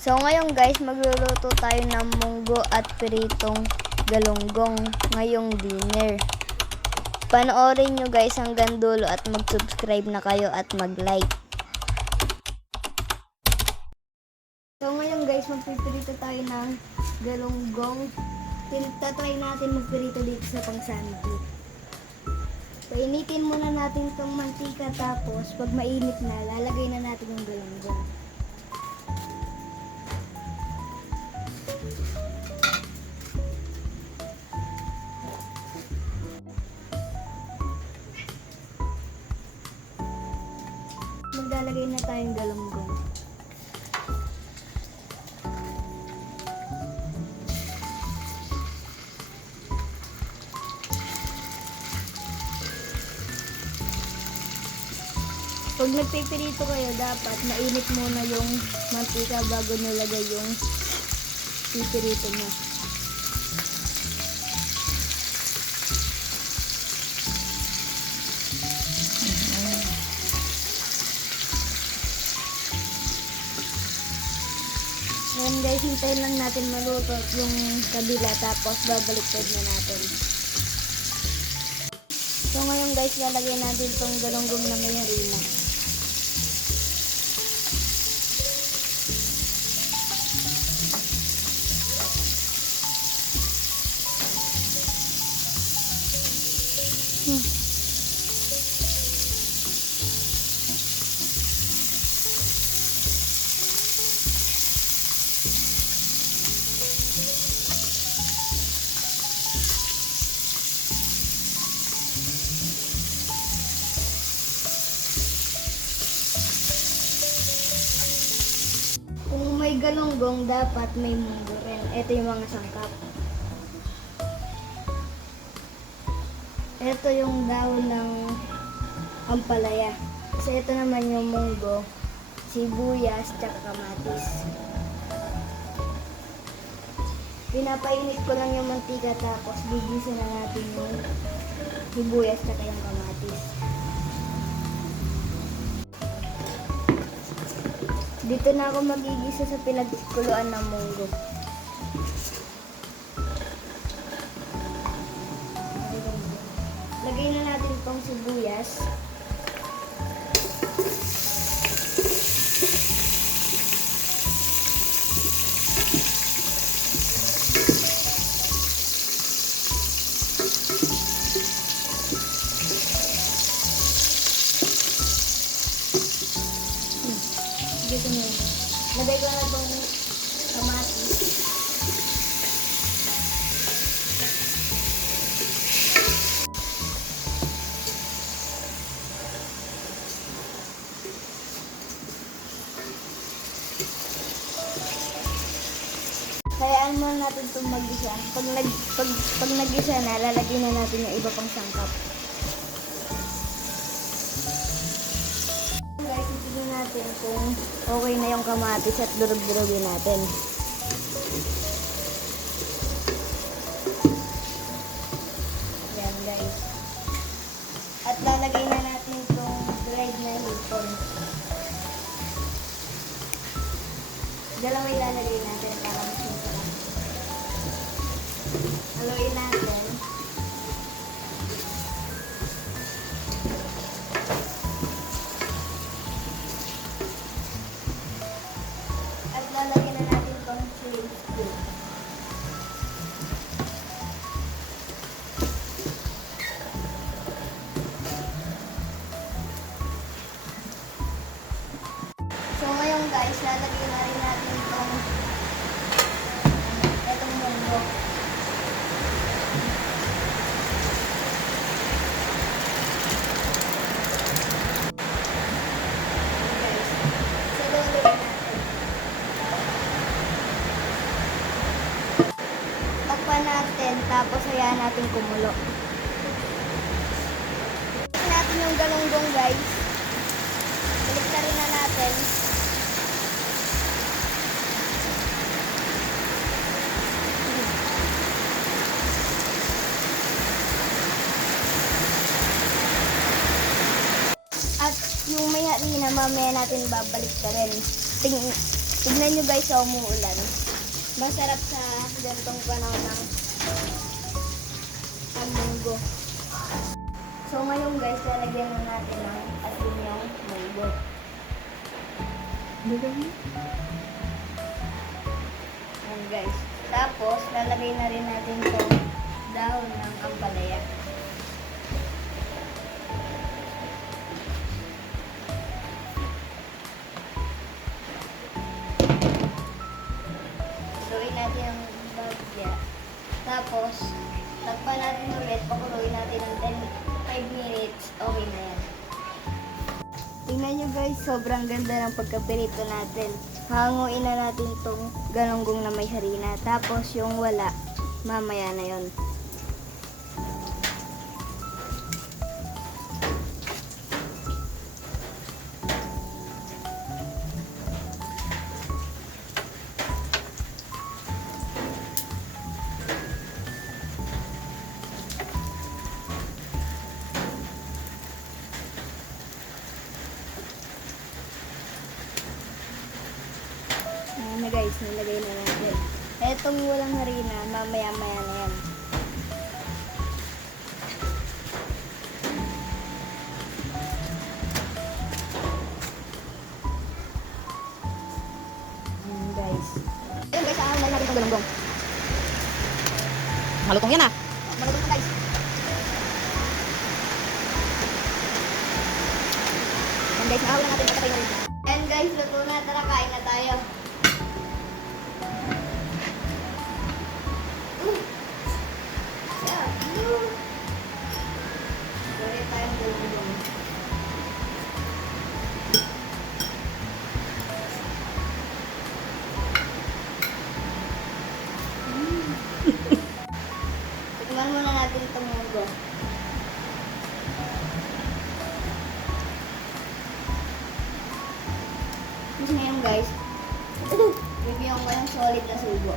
So ngayon guys, magluluto tayo ng munggo at piritong galunggong ngayong dinner. Panoorin nyo guys hanggang dulo at mag-subscribe na kayo at mag-like. So ngayon guys, magpipirito tayo ng galunggong. Tatry natin magpirito dito sa pang-sandwich. Painitin muna natin itong mantika, tapos pag mainit na, lalagay na natin yung galunggong. Maglalagay na tayong galunggong. Pag nagpipirito kayo, dapat mainit muna yung mantika bago nilagay yung pipirito nyo. Ngayon guys, hintayin lang natin maluto yung kabila, tapos babaliktad na natin. So ngayon guys, lalagay natin itong galunggong na may harina. Kung may galunggong, dapat may munggo rin. Ito yung mga sangkap. Ito yung dahon ng ampalaya. Kasi ito naman yung munggo, sibuyas, tsaka kamatis. Pinapainit ko lang yung mantika, tapos gigisin na natin yung sibuyas tsaka yung kamatis. Dito na ako magigisa sa pinagkuluan ng munggo. Lagay na natin itong sibuyas. Dito na yun. Lagay ko na itong kamatis. Hayaan muna natin itong mag-isa. Pag nag-isa na, lalagyan na natin yung iba pang sangkap. Guys, itignan natin kung okay na yung kamatis at durug-durugin natin. Yan guys. At lalagay na natin itong dried na hipon. Dalawa ilalagay natin para mas masarap. Haluin natin. At lalagyan na natin itong chili stick. So ngayon guys, lalagyan na rin natin itong munggo. Guys, salutin natin. Takpan natin, tapos hayaan natin kumulo. Takpan natin yung galunggong guys. Baliktarin na natin. At yung may harina, mamaya natin babalik ka rin. Tignan nyo guys, sa umuulan. Masarap sa ganitong panahon ng munggo. So ngayon guys, lalagyan na natin ng asin yung munggo. Ayan guys. Tapos, lalagay na rin natin itong dahon ng ampalaya. Lutuin natin ang bagya. Tapos, takpan natin ulit. Pakuluin natin ng 5 minutes. Okay na yan. Tingnan nyo guys, sobrang ganda ng pagkapirito natin. Hanguin na natin itong galunggong na may harina. Tapos yung wala, mamaya na yon. Ayan na guys, nilagay na natin. Etong walang harina, mamaya-maya na yan. Ayan guys. Ayan guys, aaw na natin itong galunggong. Malutong yan ah. Malutong na guys. Ayan guys, aaw na natin patay na rin. Ayan guys, luto na. Tara, kain na tayo. Sorry tayong galunggong. Tikman muna natin itong munggo. Tapos ngayon guys, bibigyan ko ng solid na sugo.